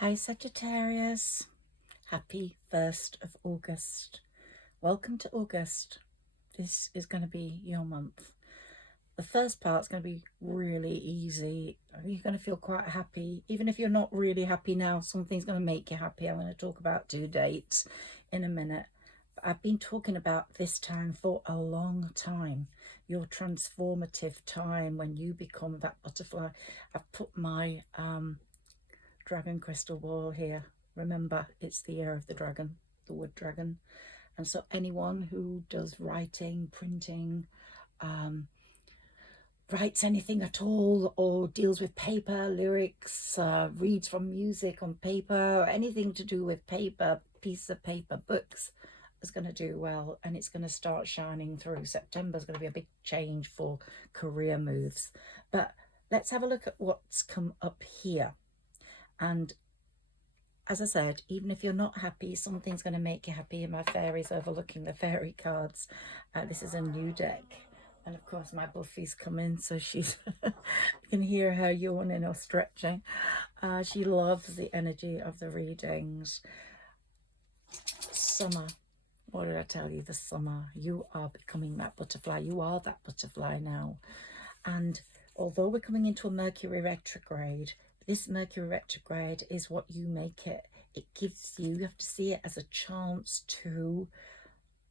Hi Sagittarius, happy 1st of August. Welcome to August. This is going to be your month. The first part's going to be really easy. You're going to feel quite happy. Even if you're not really happy now, something's going to make you happy. I'm going to talk about due dates in a minute. But I've been talking about this time for a long time. Your transformative time when you become that butterfly. I've put my dragon crystal ball here. Remember, it's the year of the dragon, the wood dragon. And so anyone who does writing, printing, writes anything at all, or deals with paper, lyrics, reads from music on paper, or anything to do with paper, pieces of paper, books, is going to do well, and it's going to start shining through. September is going to be a big change for career moves. But let's have a look at what's come up here. And as I said, even if you're not happy, something's going to make you happy. And my fairies overlooking the fairy cards. This is a new deck. And of course, my Buffy's come in, so she's, you can hear her yawning or stretching. She loves the energy of the readings. Summer. What did I tell you? The summer. You are becoming that butterfly. You are that butterfly now. And although we're coming into a Mercury retrograde, this Mercury retrograde is what you make it. It gives you have to see it as a chance to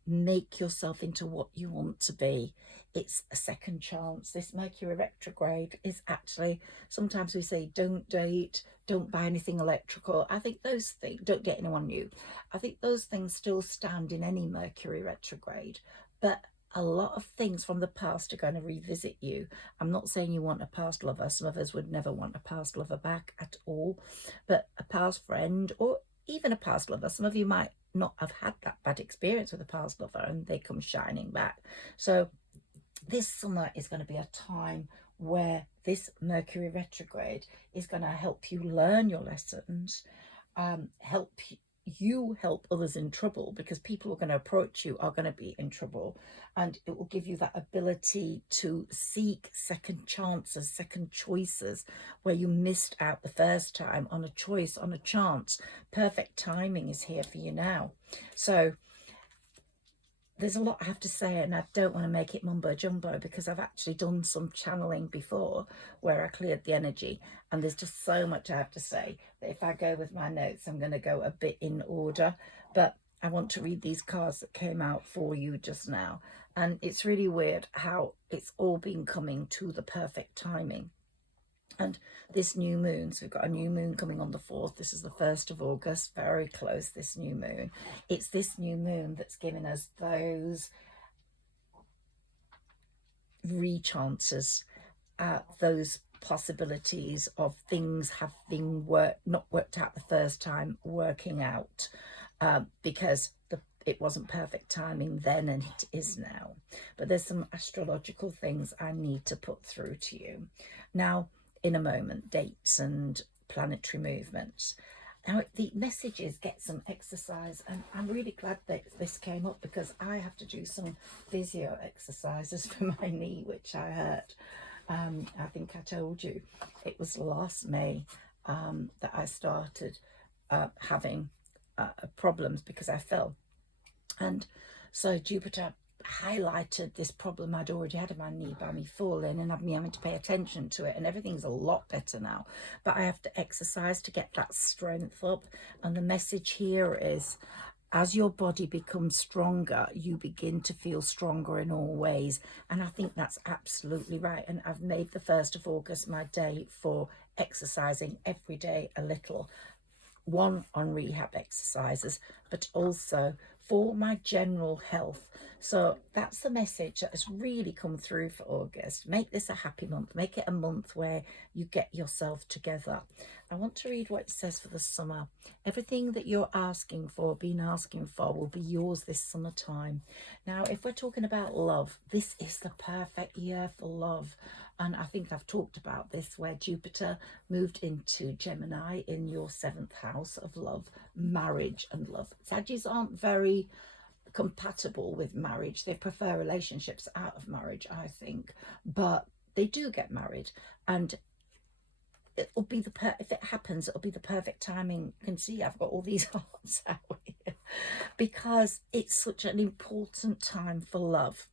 make yourself into what you want to be. It's a second chance. This Mercury retrograde is actually, sometimes we say don't date, don't buy anything electrical. I think those things, don't get anyone new. I think those things still stand in any Mercury retrograde, but a lot of things from the past are going to revisit you. I'm not saying you want a past lover. Some of us would never want a past lover back at all, but a past friend or even a past lover. Some of you might not have had that bad experience with a past lover and they come shining back. So this summer is going to be a time where this Mercury retrograde is going to help you learn your lessons, help others in trouble, because people who are going to approach you are going to be in trouble, and it will give you that ability to seek second chances, second choices where you missed out the first time on a choice, on a chance. Perfect timing is here for you now. So there's a lot I have to say, and I don't want to make it mumbo jumbo because I've actually done some channeling before where I cleared the energy, and there's just so much I have to say that if I go with my notes, I'm going to go a bit in order. But I want to read these cards that came out for you just now, and it's really weird how it's all been coming to the perfect timing. And this new moon, so we've got a new moon coming on the 4th. This is the 1st of August, very close, this new moon. It's this new moon that's giving us those rechances, those possibilities of things having not worked out the first time, working out, because it wasn't perfect timing then and it is now. But there's some astrological things I need to put through to you. Now, in a moment, dates and planetary movements. Now, the messages get some exercise, and I'm really glad that this came up because I have to do some physio exercises for my knee, which I hurt. I think I told you it was last May that I started having problems because I fell. And so Jupiter highlighted this problem I'd already had of my knee by me falling and me having to pay attention to it, and everything's a lot better now, but I have to exercise to get that strength up. And the message here is, as your body becomes stronger, you begin to feel stronger in all ways. And I think that's absolutely right. And I've made the 1st of August my day for exercising every day a little. One, on rehab exercises, but also for my general health. So that's the message that has really come through for August. Make this a happy month. Make it a month where you get yourself together. I want to read what it says for the summer. Everything that you're asking for, been asking for, will be yours this summertime. Now, if we're talking about love, this is the perfect year for love. And I think I've talked about this, where Jupiter moved into Gemini in your 7th house of love, marriage and love. Sagittarius aren't very compatible with marriage. They prefer relationships out of marriage, I think, but they do get married. And it'll be if it happens, it'll be the perfect timing. You can see I've got all these hearts out here because it's such an important time for love.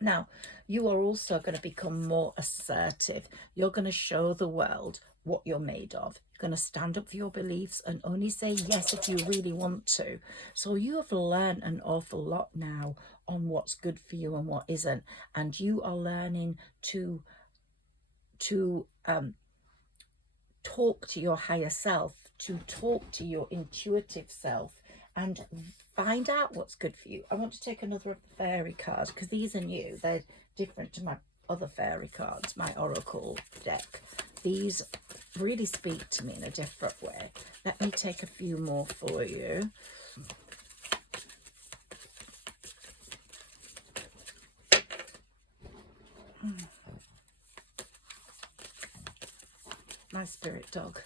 Now, you are also going to become more assertive. You're going to show the world what you're made of. You're going to stand up for your beliefs and only say yes if you really want to. So you have learned an awful lot now on what's good for you and what isn't. And you are learning to talk to your higher self, to talk to your intuitive self, and find out what's good for you. I want to take another of the fairy cards because these are new. They're different to my other fairy cards, my oracle deck. These really speak to me in a different way. Let me take a few more for you. My spirit dog,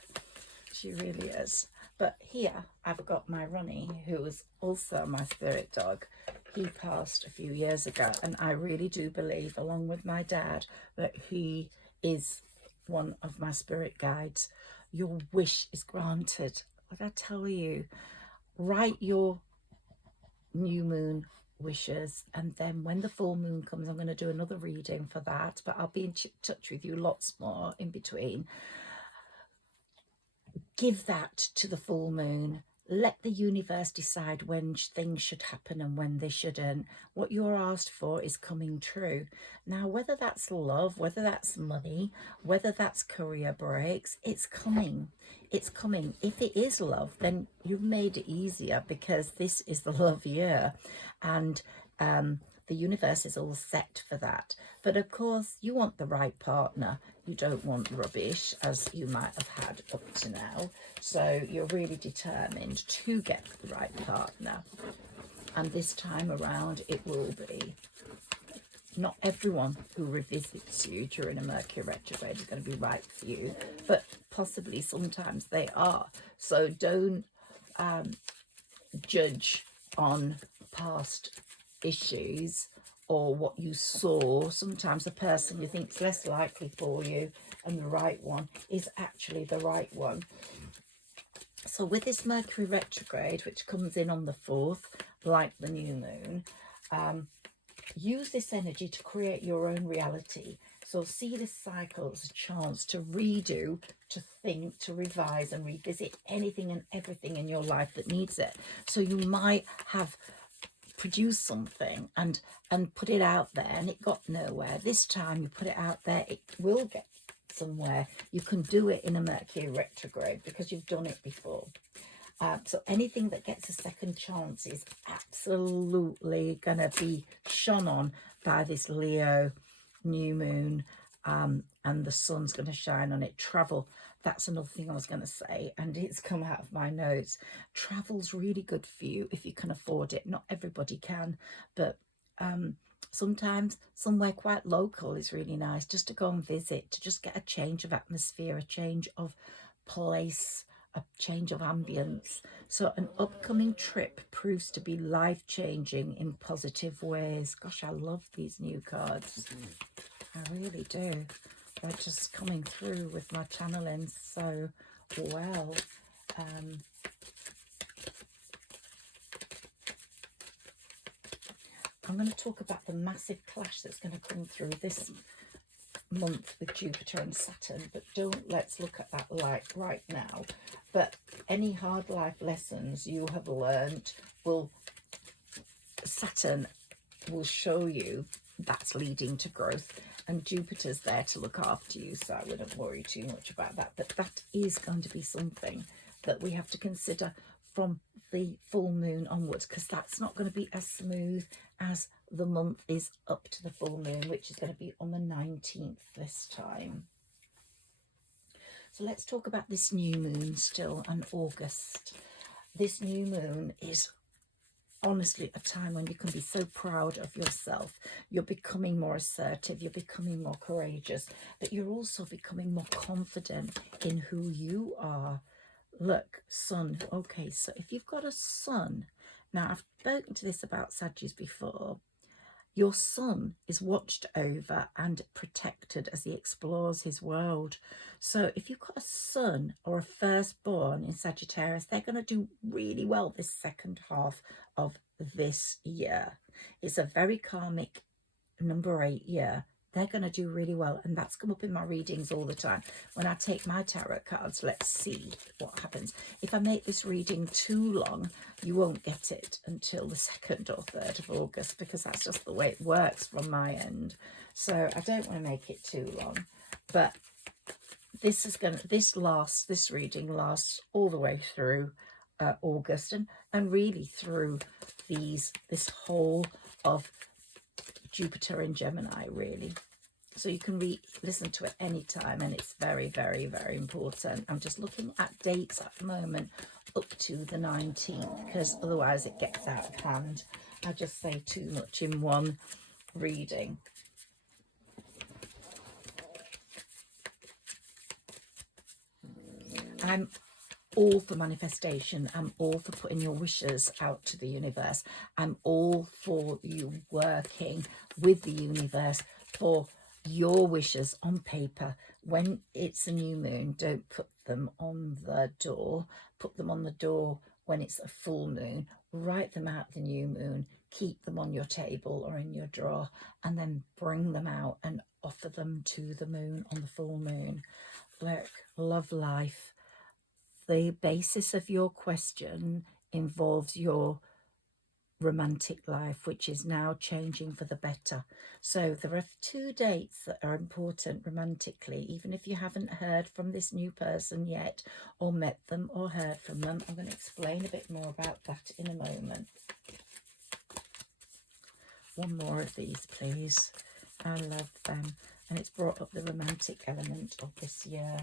she really is. But here I've got my Ronnie, who is also my spirit dog. He passed a few years ago, and I really do believe, along with my dad, that he is one of my spirit guides. Your wish is granted. What I tell you, write your new moon wishes, and then when the full moon comes, I'm going to do another reading for that, but I'll be in touch with you lots more in between. Give that to the full moon. Let the universe decide when things should happen and when they shouldn't. What you're asked for is coming true. Now, whether that's love, whether that's money, whether that's career breaks, it's coming. It's coming. If it is love, then you've made it easier because this is the love year. And the universe is all set for that. But of course, you want the right partner. You don't want rubbish, as you might have had up to now. So you're really determined to get the right partner. And this time around, it will be. Not everyone who revisits you during a Mercury retrograde is going to be right for you, but possibly sometimes they are. So don't judge on past issues or what you saw. Sometimes the person you think is less likely for you and the right one is actually the right one. So with this Mercury retrograde, which comes in on the 4th, like the new moon, use this energy to create your own reality. So see this cycle as a chance to redo, to think, to revise and revisit anything and everything in your life that needs it. So you might have produced something and put it out there and it got nowhere. This time you put it out there, it will get somewhere. You can do it in a Mercury retrograde because you've done it before. So anything that gets a second chance is absolutely going to be shone on by this Leo new moon, and the sun's going to shine on it. Travel, that's another thing I was going to say, and it's come out of my notes. Travel's really good for you if you can afford it. Not everybody can, but sometimes somewhere quite local is really nice, just to go and visit, to just get a change of atmosphere, a change of place, a change of ambience. So an upcoming trip proves to be life-changing in positive ways. Gosh, I love these new cards. I really do. They're just coming through with my channeling so well. I'm going to talk about the massive clash that's going to come through this month with Jupiter and Saturn, but let's look at that right now. But any hard life lessons you have learned, Saturn will show you that's leading to growth, and Jupiter's there to look after you, so I wouldn't worry too much about that. But that is going to be something that we have to consider from the full moon onwards, because that's not going to be as smooth as the month is up to the full moon, which is going to be on the 19th this time. So let's talk about this new moon still, in August. This new moon is honestly a time when you can be so proud of yourself. You're becoming more assertive, you're becoming more courageous, but you're also becoming more confident in who you are. Look, sun. Okay, so if you've got a sun, now I've spoken to this about Saggis before, Your son is watched over and protected as he explores his world. So if you've got a son or a firstborn in Sagittarius, they're going to do really well this second half of this year. It's a very karmic number 8 year. They're going to do really well, and that's come up in my readings all the time. When I take my tarot cards, let's see what happens. If I make this reading too long, you won't get it until the 2nd or 3rd of August, because that's just the way it works from my end. So I don't want to make it too long, but this reading lasts all the way through August, and really through this whole of Jupiter in Gemini, really. So you can listen to it anytime, and it's very, very, very important. I'm just looking at dates at the moment up to the 19th, because otherwise it gets out of hand. I just say too much in one reading. I'm all for manifestation. I'm all for putting your wishes out to the universe. I'm all for you working with the universe for your wishes on paper. When it's a new moon, don't put them on the door. Put them on the door when it's a full moon. Write them out the new moon. Keep them on your table or in your drawer, and then bring them out and offer them to the moon on the full moon. Look, love life. The basis of your question involves your romantic life, which is now changing for the better. So there are 2 dates that are important romantically, even if you haven't heard from this new person yet, or met them or heard from them. I'm going to explain a bit more about that in a moment. One more of these, please. I love them. And it's brought up the romantic element of this year.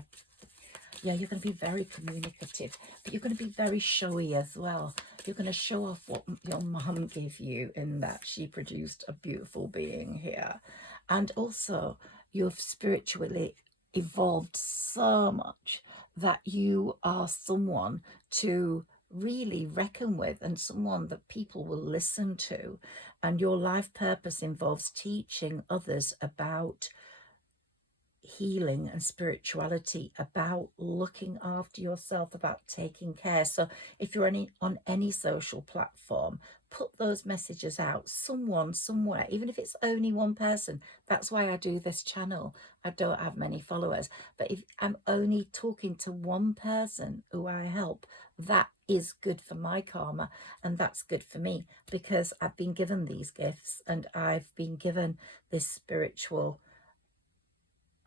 Yeah, you're going to be very communicative, but you're going to be very showy as well. You're going to show off what your mum gave you, in that she produced a beautiful being here. And also, you've spiritually evolved so much that you are someone to really reckon with, and someone that people will listen to. And your life purpose involves teaching others about healing and spirituality, about looking after yourself, about taking care. So if you're on any social platform, put those messages out. Someone somewhere, even if it's only one person. That's why I do this channel. I don't have many followers, but if I'm only talking to one person who I help, that is good for my karma, and that's good for me, because I've been given these gifts, and I've been given this spiritual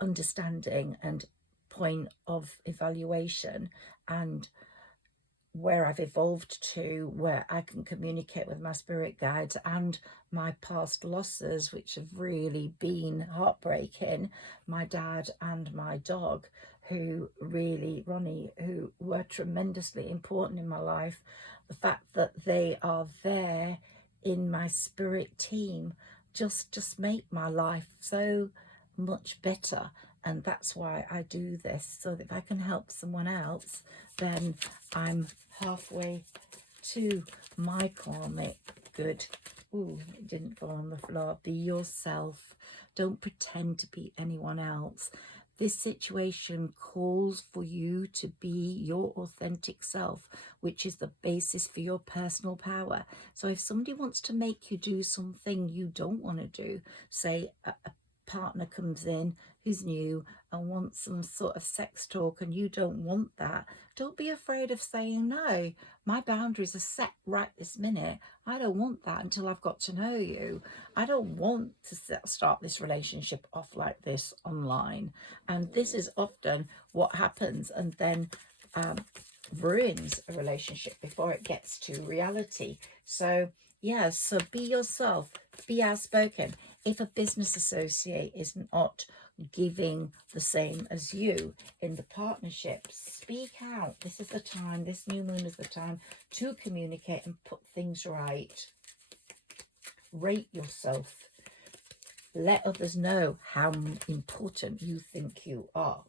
understanding and point of evaluation, and where I've evolved to, where I can communicate with my spirit guides and my past losses, which have really been heartbreaking. My dad and my dog, who really, Ronnie, who were tremendously important in my life. The fact that they are there in my spirit team just make my life so much better. And that's why I do this, so that if I can help someone else, then I'm halfway to my karmic good. Ooh, it didn't fall on the floor. Be yourself. Don't pretend to be anyone else. This situation calls for you to be your authentic self, which is the basis for your personal power. So if somebody wants to make you do something you don't want to do, say a partner comes in who's new and wants some sort of sex talk, and you don't want that, don't be afraid of saying no. My boundaries are set right this minute. I don't want that until I've got to know you. I don't want to start this relationship off like this online. And this is often what happens, and then ruins a relationship before it gets to reality. So yeah, so be yourself, be outspoken. If a business associate is not giving the same as you in the partnership, speak out. This is the time, this new moon is the time to communicate and put things right. Rate yourself. Let others know how important you think you are.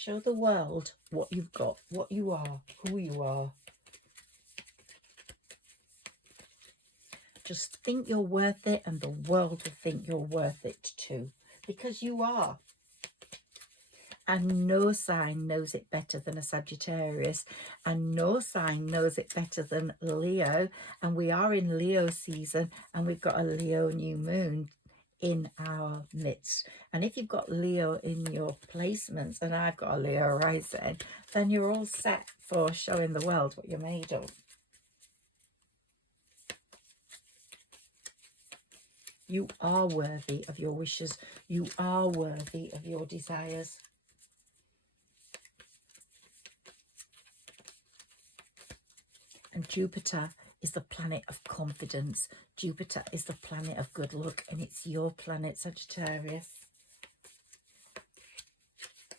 Show the world what you've got, what you are, who you are. Just think you're worth it, and the world will think you're worth it too, because you are. And no sign knows it better than a Sagittarius, and no sign knows it better than Leo. And we are in Leo season, and we've got a Leo new moon in our midst. And if you've got Leo in your placements, and I've got a Leo rising, then you're all set for showing the world what you're made of. You are worthy of your wishes. You are worthy of your desires. And Jupiter is the planet of confidence. Jupiter is the planet of good luck, and it's your planet, Sagittarius.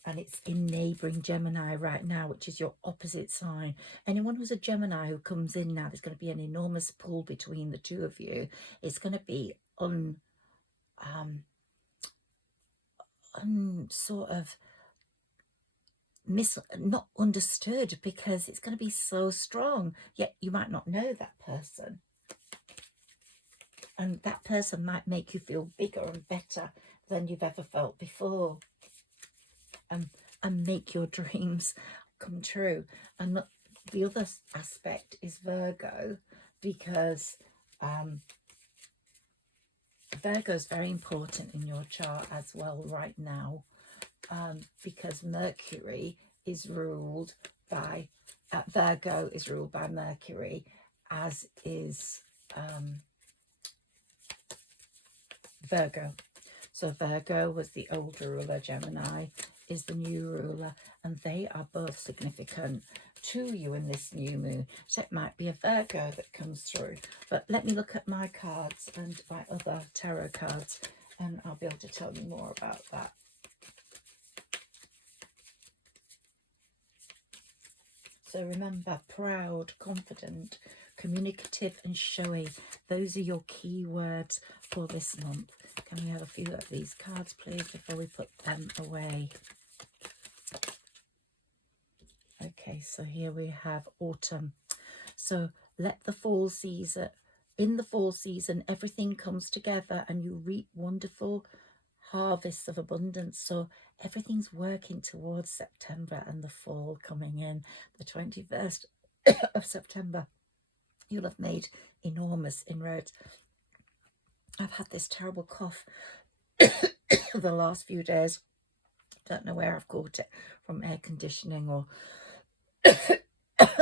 And it's in neighbouring Gemini right now, which is your opposite sign. Anyone who's a Gemini who comes in now, there's going to be an enormous pull between the two of you. It's going to be not understood, because it's going to be so strong, yet you might not know that person, and that person might make you feel bigger and better than you've ever felt before, and make your dreams come true. And the other aspect is Virgo, because Virgo is very important in your chart as well right now, because Mercury is ruled by, Virgo is ruled by Mercury, as is Virgo. So Virgo was the old ruler, Gemini is the new ruler, and they are both significant to you in this new moon. So it might be a Virgo that comes through. But let me look at my cards and my other tarot cards, and I'll be able to tell you more about that. So remember, proud, confident, communicative and showy. Those are your key words for this month. Can we have a few of these cards, please, before we put them away? Okay, so here we have autumn. So let the fall season, in the fall season, everything comes together and you reap wonderful harvests of abundance. So everything's working towards September and the fall coming in. The 21st of September, you'll have made enormous inroads. I've had this terrible cough the last few days. Don't know where I've caught it, from air conditioning or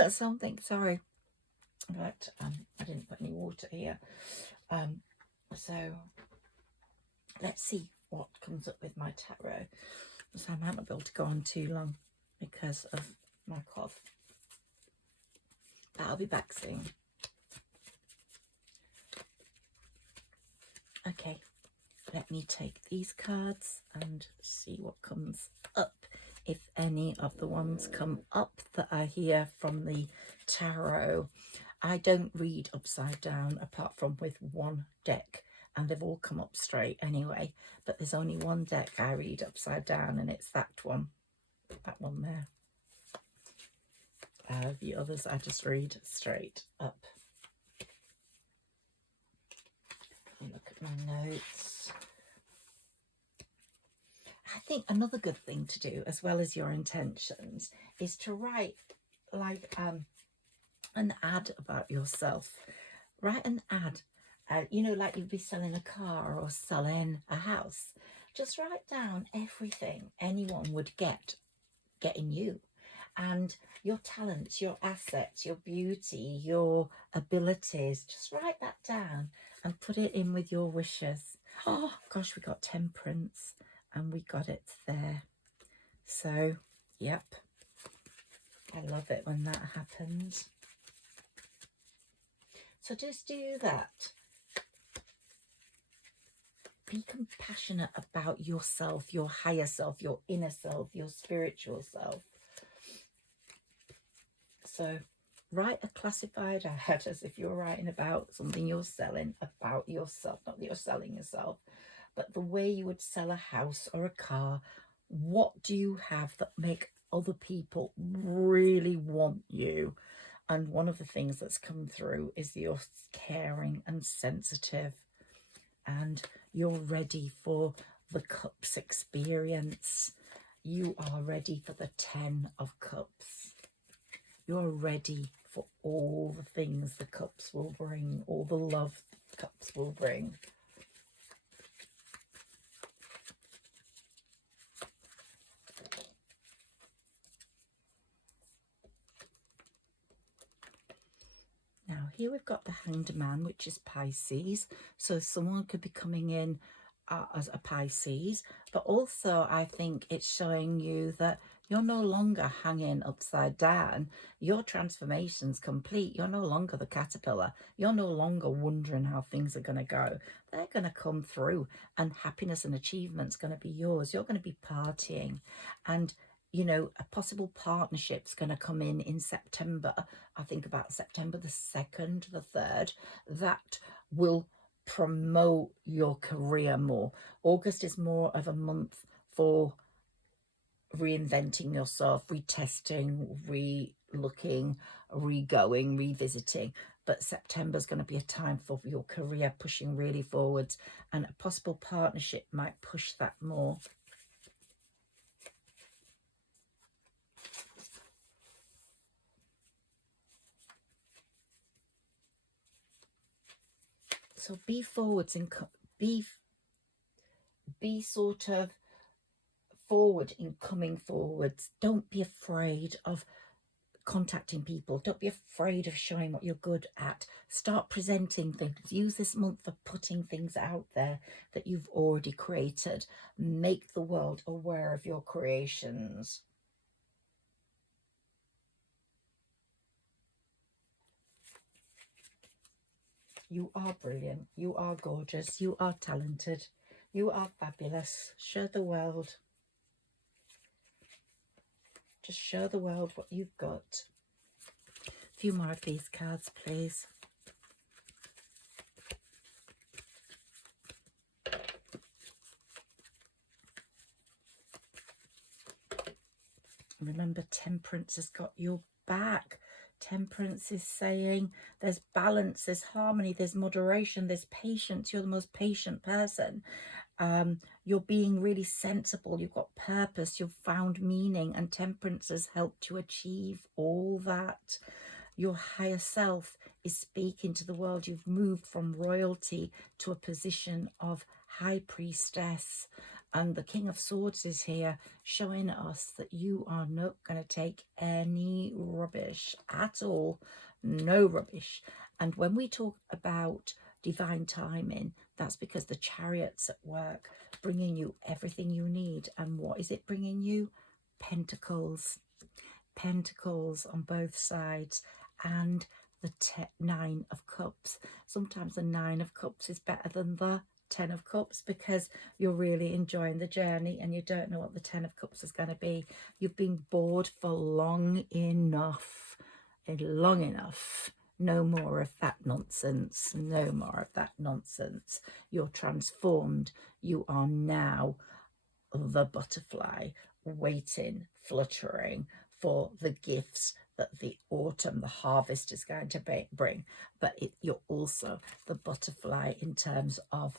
something, sorry. But I didn't put any water here. So let's see what comes up with my tarot. So I might not be able to go on too long because of my cough. But I'll be back soon. Okay, let me take these cards and see what comes up. If any of the ones come up that are here from the tarot. I don't read upside down apart from with one deck, and they've all come up straight anyway, but there's only one deck I read upside down, and it's that one there. The others I just read straight up. Look at my notes. I think another good thing to do, as well as your intentions, is to write like an ad about yourself. Write an ad, you know, like you'd be selling a car or selling a house. Just write down everything anyone would get in you, and your talents, your assets, your beauty, your abilities. Just write that down and put it in with your wishes. Oh gosh, we got temperance and we got it there. So yep, I love it when that happens. So just do that. Be compassionate about yourself, your higher self, your inner self, your spiritual self. So write a classified ad as if you're writing about something you're selling about yourself. Not that you're selling yourself, but the way you would sell a house or a car What do you have that make other people really want you? And one of the things that's come through is you're caring and sensitive, and you're ready for the cups experience. You are ready for the 10 of cups. You're ready for all the things the cups will bring, all the love the cups will bring. Now here we've got the Hanged Man, which is Pisces. So someone could be coming in as a Pisces, but also I think it's showing you that you're no longer hanging upside down. Your transformation's complete. You're no longer the caterpillar. You're no longer wondering how things are going to go. They're going to come through, and happiness and achievement's going to be yours. You're going to be partying, and you know, a possible partnership's going to come in September. I think about September the 2nd, the 3rd, that will promote your career more. August is more of a month for reinventing yourself, retesting, re-looking, re-going, revisiting. But September's going to be a time for your career pushing really forwards, and a possible partnership might push that more. So be forwards and be sort of forward in coming forwards. Don't be afraid of contacting people. Don't be afraid of showing what you're good at. Start presenting things. Use this month for putting things out there that you've already created. Make the world aware of your creations. You are brilliant. You are gorgeous. You are talented. You are fabulous. Show the world. Just show the world what you've got. A few more of these cards, please. Remember, Temperance has got your back. Temperance is saying there's balance, there's harmony, there's moderation, there's patience. You're the most patient person. You're being really sensible. You've got purpose. You've found meaning, and Temperance has helped you achieve all that. Your higher self is speaking to the world. You've moved from royalty to a position of high priestess. And the King of Swords is here showing us that you are not going to take any rubbish at all. No rubbish. And when we talk about divine timing, that's because the Chariot's at work, bringing you everything you need. And what is it bringing you? Pentacles. Pentacles on both sides, and the 9 of Cups. Sometimes the 9 of Cups is better than the 10 of Cups, because you're really enjoying the journey and you don't know what the 10 of Cups is going to be. You've been bored for long enough. Long enough. No more of that nonsense. No more of that nonsense. You're transformed. You are now the butterfly, waiting, fluttering for the gifts that the autumn, the harvest is going to bring. But you're also the butterfly in terms of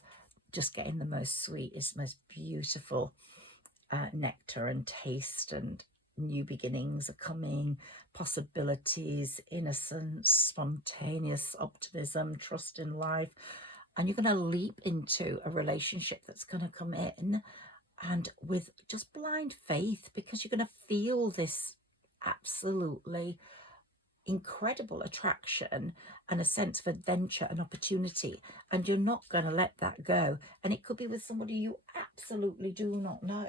just getting the most sweetest, most beautiful nectar and taste, and new beginnings are coming, possibilities, innocence, spontaneous optimism, trust in life. And you're going to leap into a relationship that's going to come in, and with just blind faith, because you're going to feel this absolutely incredible attraction and a sense of adventure and opportunity, and you're not going to let that go. And it could be with somebody you absolutely do not know.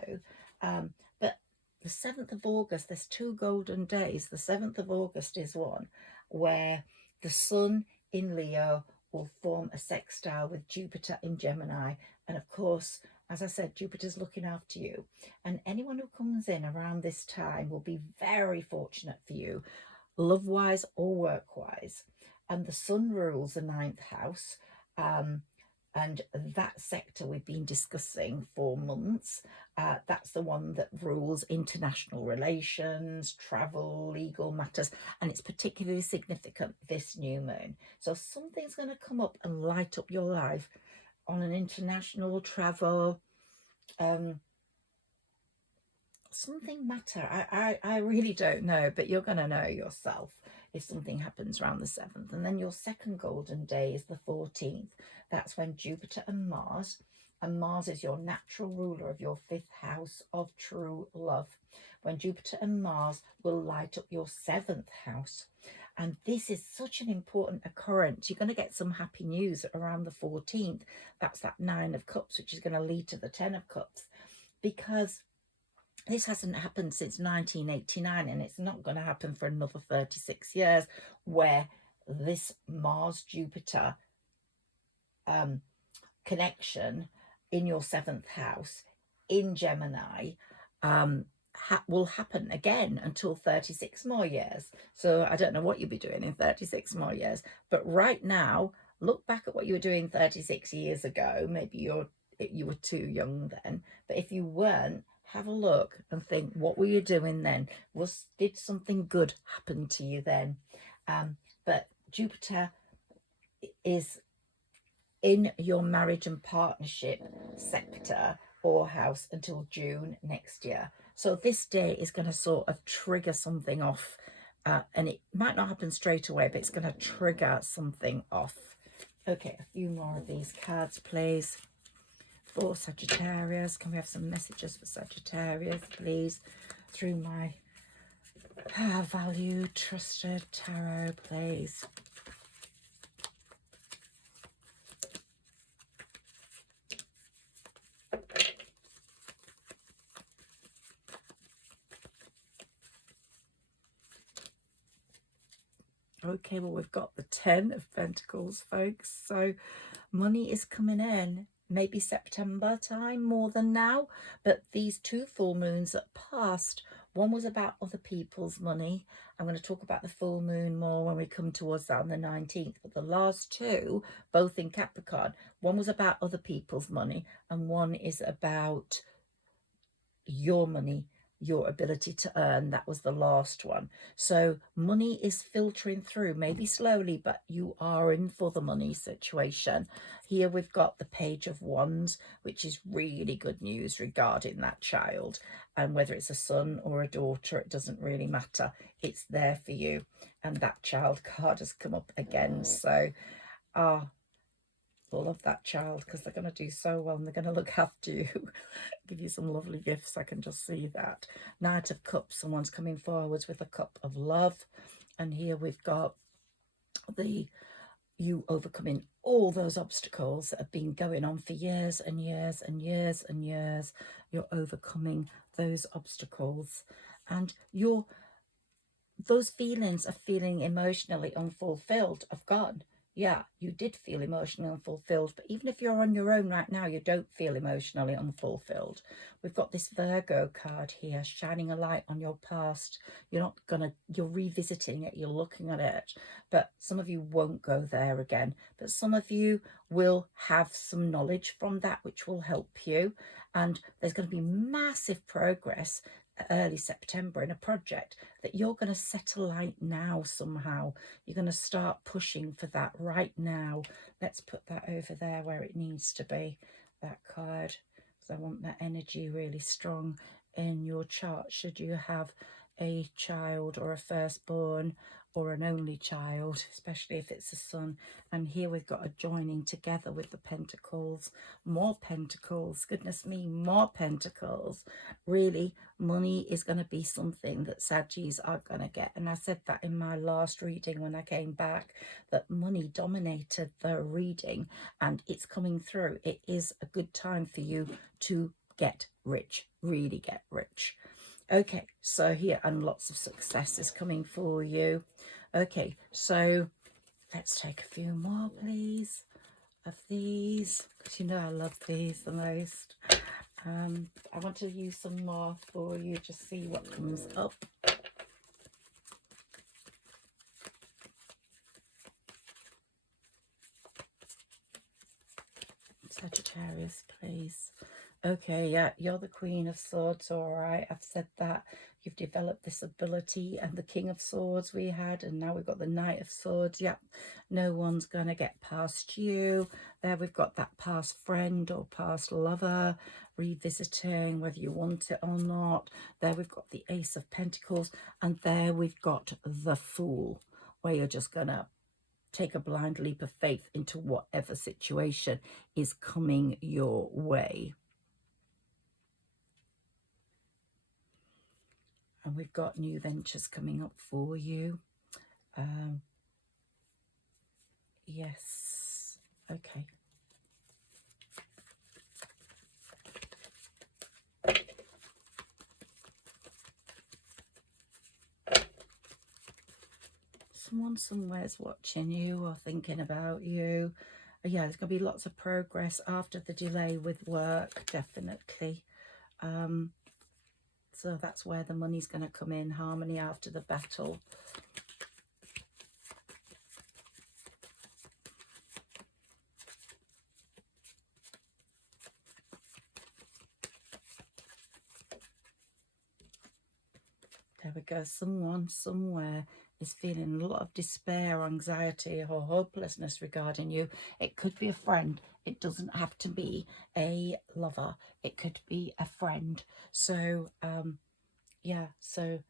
But the 7th of August, there's 2 golden days. The 7th of August is one where the sun in Leo will form a sextile with Jupiter in Gemini. And of course, as I said, Jupiter's looking after you. And anyone who comes in around this time will be very fortunate for you, love-wise or work-wise. And the sun rules the 9th house. And that sector we've been discussing for months. That's the one that rules international relations, travel, legal matters, and it's particularly significant this new moon. So something's going to come up and light up your life on an international travel, something matter. I really don't know, but you're going to know yourself if something happens around the 7th. And then your second golden day is the 14th. That's when Jupiter and Mars is your natural ruler of your 5th house of true love, when Jupiter and Mars will light up your 7th house. And this is such an important occurrence. You're going to get some happy news around the 14th. That's that 9 of Cups, which is going to lead to the 10 of Cups, because this hasn't happened since 1989, and it's not going to happen for another 36 years, where this Mars-Jupiter connection in your 7th house in Gemini will happen again until 36 more years. So I don't know what you'll be doing in 36 more years, but right now, look back at what you were doing 36 years ago. Maybe you were too young then, but if you weren't, have a look and think, what were you doing then? Did something good happen to you then? But Jupiter is in your marriage and partnership sector or house until June next year. So this day is going to sort of trigger something off, and it might not happen straight away, but it's going to trigger something off. Okay, a few more of these cards, please. For Sagittarius, can we have some messages for Sagittarius, please, through my valued, trusted tarot, please? Okay, well, we've got the 10 of Pentacles, folks. So money is coming in. Maybe September time more than now, but these 2 full moons that passed, one was about other people's money. I'm going to talk about the full moon more when we come towards that on the 19th, but the last 2, both in Capricorn, one was about other people's money and one is about your money, your ability to earn. That was the last one. So money is filtering through, maybe slowly, but you are in for the money situation. Here we've got the Page of Wands, which is really good news regarding that child. And whether it's a son or a daughter, it doesn't really matter. It's there for you. And that child card has come up again. So love that child, because they're going to do so well and they're going to look after you. Give you some lovely gifts. I can just see that. Knight of Cups, someone's coming forwards with a cup of love. And here we've got you overcoming all those obstacles that have been going on for years and years and years and years. You're overcoming those obstacles, and those feelings of feeling emotionally unfulfilled have gone. Yeah, you did feel emotionally unfulfilled, but even if you're on your own right now, you don't feel emotionally unfulfilled. We've got this Virgo card here, shining a light on your past. You're revisiting it, you're looking at it, but some of you won't go there again, but some of you will have some knowledge from that, which will help you. And there's going to be massive progress early September in a project that you're going to set alight now somehow. You're going to start pushing for that right now. Let's put that over there where it needs to be, that card, because I want that energy really strong in your chart. Should you have a child or a firstborn or an only child, especially if it's a son. And here we've got a joining together with the Pentacles, more Pentacles, goodness me, more Pentacles. Really, money is going to be something that Saggis are going to get. And I said that in my last reading when I came back, that money dominated the reading and it's coming through. It is a good time for you to get rich, really get rich. Okay, so here, and lots of success is coming for you. Okay, so let's take a few more, please, of these, because you know I love these the most. I want to use some more for you, just see what comes up. Sagittarius, please. Okay, yeah, you're the Queen of Swords, all right. I've said that. You've developed this ability, and the King of Swords we had, and now we've got the Knight of Swords. Yep, no one's going to get past you. There we've got that past friend or past lover revisiting, whether you want it or not. There we've got the Ace of Pentacles, and there we've got the Fool, where you're just going to take a blind leap of faith into whatever situation is coming your way. And we've got new ventures coming up for you. Yes. Okay. Someone somewhere's watching you or thinking about you. Yeah, there's going to be lots of progress after the delay with work, definitely. So that's where the money's going to come in, harmony after the battle. There we go. Someone somewhere is feeling a lot of despair, anxiety, or hopelessness regarding you. It could be a friend. It doesn't have to be a lover. It could be a friend. So, yeah, so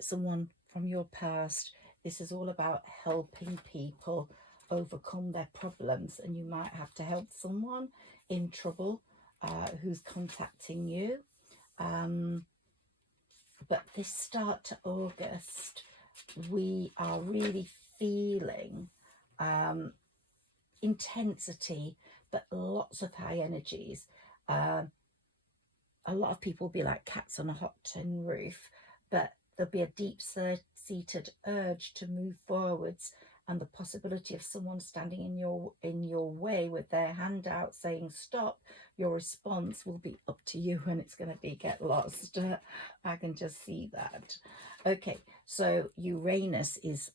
someone from your past. This is all about helping people overcome their problems, and you might have to help someone in trouble who's contacting you. But this start to August, we are really feeling intensity, but lots of high energies. A lot of people will be like cats on a hot tin roof, but there'll be a deep-seated urge to move forwards, and the possibility of someone standing in your way with their hand out saying stop. Your response will be up to you, and it's going to be get lost. I can just see that. Okay, so Uranus is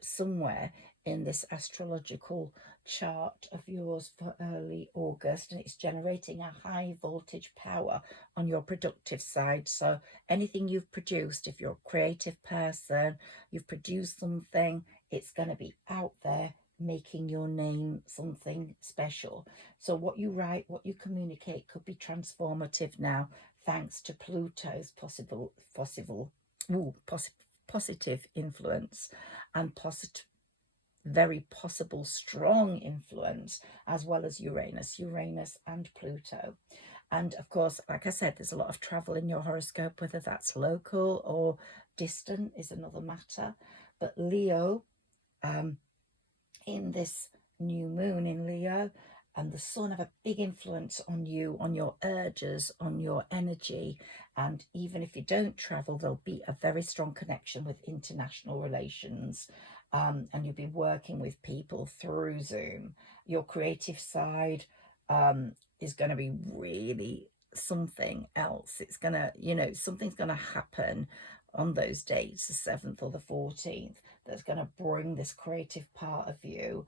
somewhere in this astrological chart of yours for early August, and it's generating a high voltage power on your productive side. So anything you've produced, if you're a creative person, you've produced something, it's going to be out there making your name something special. So what you write, what you communicate could be transformative now, thanks to Pluto's positive influence and very possible strong influence, as well as Uranus and Pluto. And of course, like I said, there's a lot of travel in your horoscope, whether that's local or distant is another matter. But Leo, in this new moon in Leo, and the sun have a big influence on you, on your urges, on your energy. And even if you don't travel, there'll be a very strong connection with international relations. And you'll be working with people through Zoom. Your creative side is going to be really something else. It's going to, something's going to happen on those dates, the 7th or the 14th, that's going to bring this creative part of you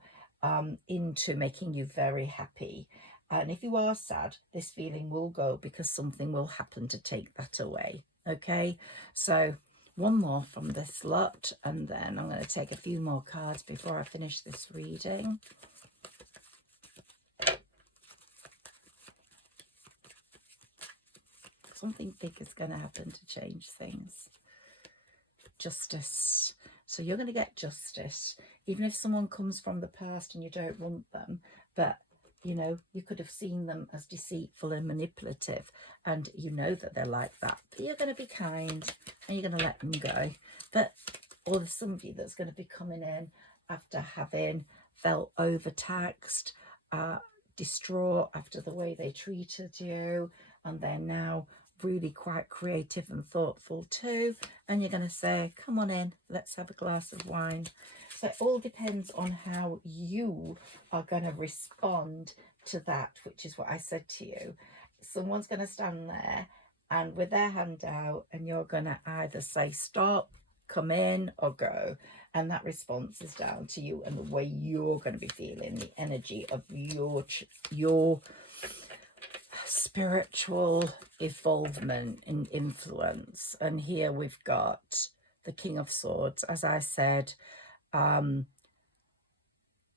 into making you very happy. And if you are sad, this feeling will go, because something will happen to take that away. Okay, so one more from this lot, and then I'm going to take a few more cards before I finish this reading. Something big is going to happen to change things. Justice. So you're going to get justice, even if someone comes from the past and you don't want them, but you could have seen them as deceitful and manipulative, and you know that they're like that, but you're going to be kind and you're going to let them go. Or there's somebody that's going to be coming in after having felt overtaxed, distraught after the way they treated you, and they're now really quite creative and thoughtful too, and you're going to say, come on in, let's have a glass of wine. So it all depends on how you are going to respond to that, which is what I said to you. Someone's going to stand there and with their hand out, and you're going to either say stop, come in, or go. And that response is down to you and the way you're going to be feeling, the energy of your spiritual evolvement and influence. And here we've got the King of Swords. As I said,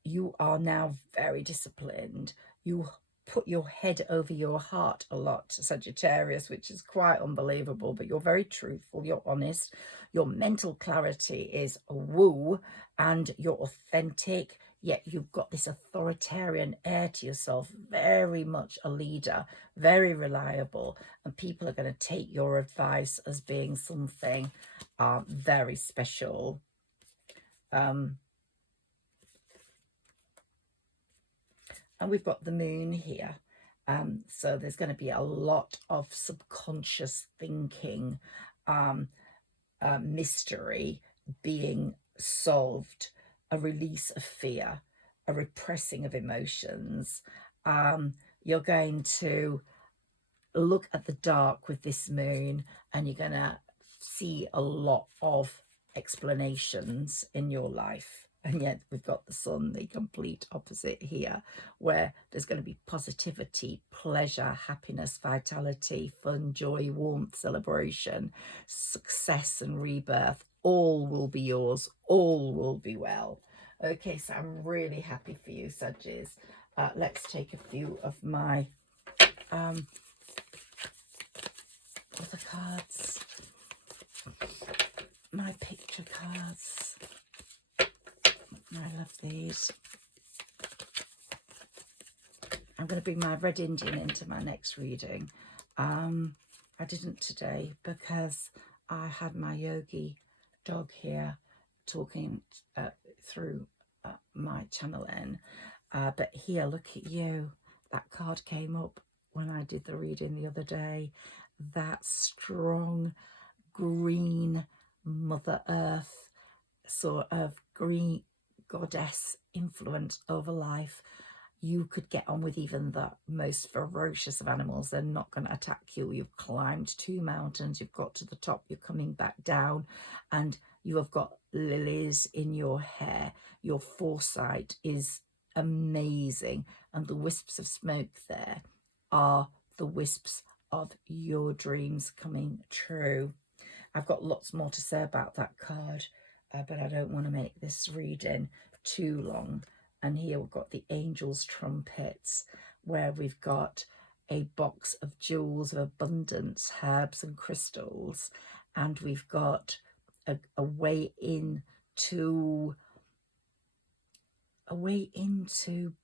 you are now very disciplined. You put your head over your heart a lot, Sagittarius, which is quite unbelievable, but you're very truthful, you're honest, your mental clarity is woo, and you're authentic, yet you've got this authoritarian air to yourself, very much a leader, very reliable, and people are going to take your advice as being something very special. And we've got the moon here. So there's going to be a lot of subconscious thinking, mystery being solved, a release of fear, a repressing of emotions. You're going to look at the dark with this moon, and you're going to see a lot of explanations in your life. And yet we've got the sun, the complete opposite here, where there's going to be positivity, pleasure, happiness, vitality, fun, joy, warmth, celebration, success and rebirth. All will be yours. All will be well. Okay, so I'm really happy for you, Saggies. Let's take a few of my other cards, my picture cards. I love these. I'm going to bring my red Indian into my next reading. I didn't today because I had my yogi dog here talking through my channel in. But here, look at you. That card came up when I did the reading the other day. That strong green Mother Earth sort of green goddess influence over life. You could get on with even the most ferocious of animals. They're not going to attack you. You've climbed 2 mountains. You've got to the top. You're coming back down. And you have got lilies in your hair. Your foresight is amazing. And the wisps of smoke there are the wisps of your dreams coming true. I've got lots more to say about that card, but I don't want to make this reading too long. And here we've got the Angel's Trumpets, where we've got a box of jewels of abundance, herbs and crystals. And we've got a way into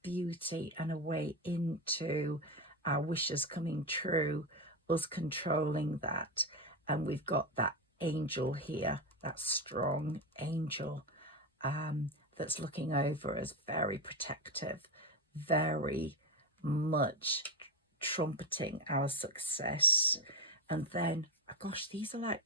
beauty and a way into our wishes coming true, us controlling that. And we've got that angel here, that strong angel that's looking over us, very protective, very much trumpeting our success. And then, oh gosh, these are like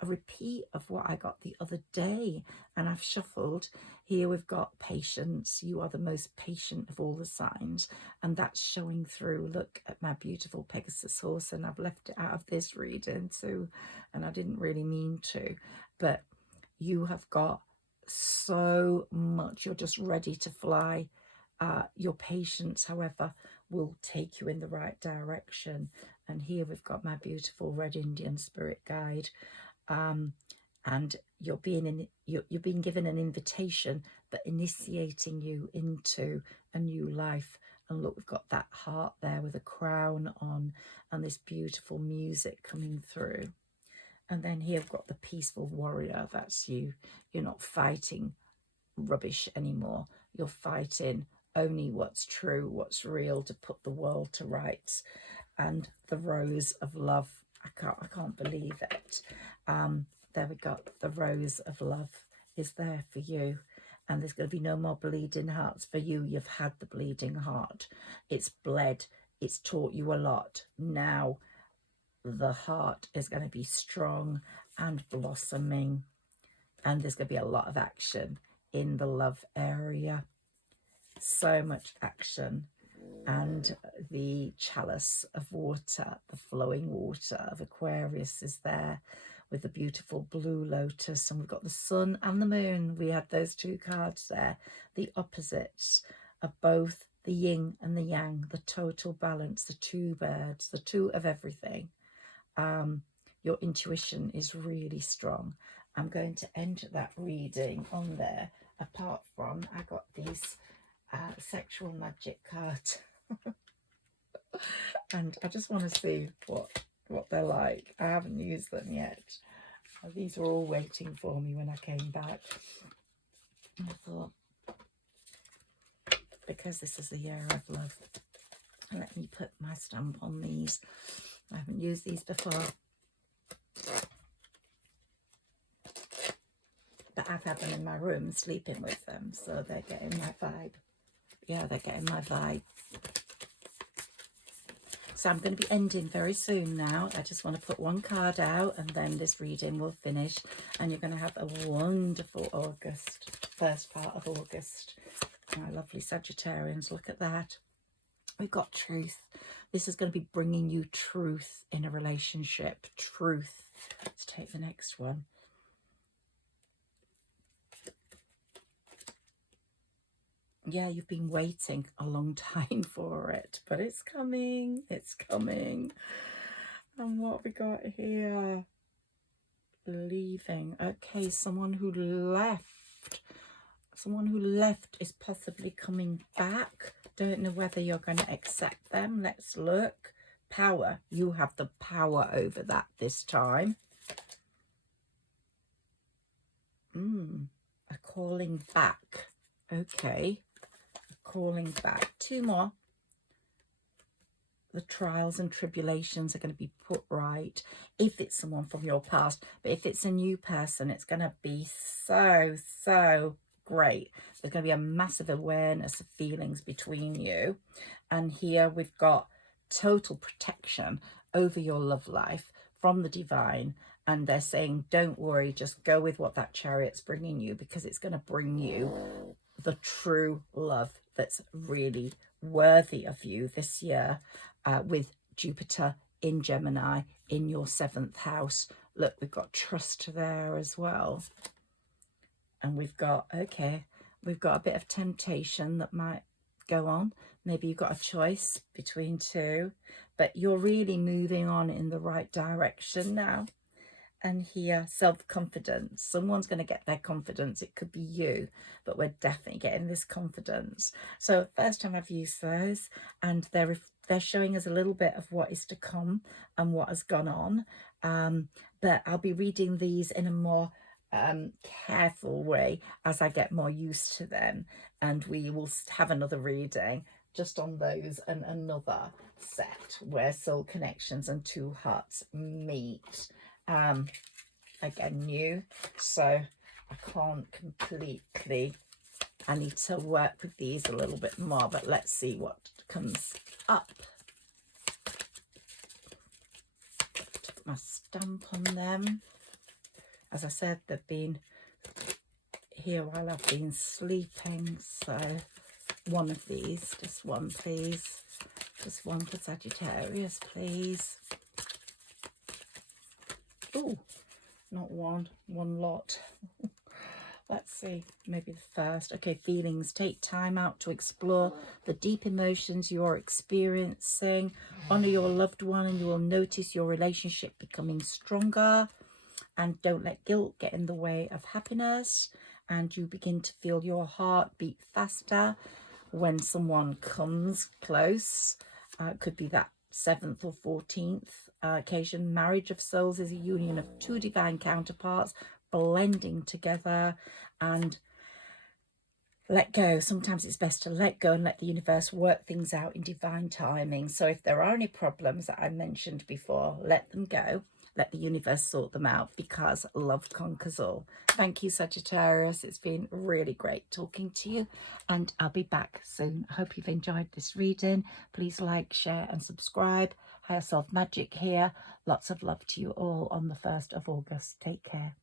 a repeat of what I got the other day, and I've shuffled. Here we've got patience. You are the most patient of all the signs, and that's showing through. Look at my beautiful Pegasus horse, and I've left it out of this reading too, and I didn't really mean to, but you have got so much. You're just ready to fly. Your patience, however, will take you in the right direction. And here we've got my beautiful red Indian spirit guide. And you're being given an invitation, but initiating you into a new life. And look, we've got that heart there with a crown on, and this beautiful music coming through. And then here we've got the peaceful warrior. That's you. You're not fighting rubbish anymore. You're fighting only what's true, what's real, to put the world to rights. And the rose of love. I can't believe it. There we go. The rose of love is there for you. And there's going to be no more bleeding hearts for you. You've had the bleeding heart. It's bled. It's taught you a lot. Now the heart is going to be strong and blossoming. And there's going to be a lot of action in the love area. So much action. And the chalice of water, the flowing water of Aquarius is there, with the beautiful blue lotus, and we've got the sun and the moon. We had those two cards there, the opposites of both the yin and the yang, the total balance, the two birds, the two of everything. Your intuition is really strong. I'm going to end that reading on there. Apart from, I got these sexual magic cards. And I just want to see what they're like. I haven't used them yet. These were all waiting for me when I came back. And I thought, because this is the year of love, let me put my stamp on these. I haven't used these before, but I've had them in my room sleeping with them, so they're getting my vibe. Yeah, they're getting my vibe. So I'm going to be ending very soon now. I just want to put one card out and then this reading will finish, and you're going to have a wonderful August, first part of August. My lovely Sagittarians, look at that. We've got truth. This is going to be bringing you truth in a relationship. Truth. Let's take the next one. Yeah, you've been waiting a long time for it, but it's coming. It's coming. And what we got here? Leaving. Okay, someone who left. Someone who left is possibly coming back. Don't know whether you're going to accept them. Let's look. Power. You have the power over that this time. A calling back. Okay. A calling back. Two more. The trials and tribulations are going to be put right if it's someone from your past. But if it's a new person, it's going to be so great. There's going to be a massive awareness of feelings between you. And here we've got total protection over your love life from the divine. And they're saying, don't worry, just go with what that chariot's bringing you, because it's going to bring you the true love that's really worthy of you this year, with Jupiter in Gemini in your 7th house. Look, we've got trust there as well. And we've got, okay, we've got a bit of temptation that might go on. Maybe you've got a choice between two, but you're really moving on in the right direction now. And here, self-confidence. Someone's going to get their confidence. It could be you, but we're definitely getting this confidence. So first time I've used those, and they're showing us a little bit of what is to come and what has gone on. But I'll be reading these in a more careful way as I get more used to them, and we will have another reading just on those and another set where soul connections and two hearts meet. Again, new, so I can't completely, I need to work with these a little bit more, but let's see what comes up. Put my stamp on them. As I said, they've been here while I've been sleeping, so one of these, just one please, just one for Sagittarius please. Oh, not one lot. Let's see, maybe the first. Okay, feelings. Take time out to explore the deep emotions you are experiencing. Honor your loved one and you will notice your relationship becoming stronger. And don't let guilt get in the way of happiness. And you begin to feel your heart beat faster when someone comes close. It could be that 7th or 14th occasion. Marriage of souls is a union of two divine counterparts blending together. And let go. Sometimes it's best to let go and let the universe work things out in divine timing. So if there are any problems that I mentioned before, let them go. Let the universe sort them out, because love conquers all. Thank you, Sagittarius. It's been really great talking to you, and I'll be back soon. I hope you've enjoyed this reading. Please like, share and subscribe. Higher Self Magic here. Lots of love to you all on the 1st of August. Take care.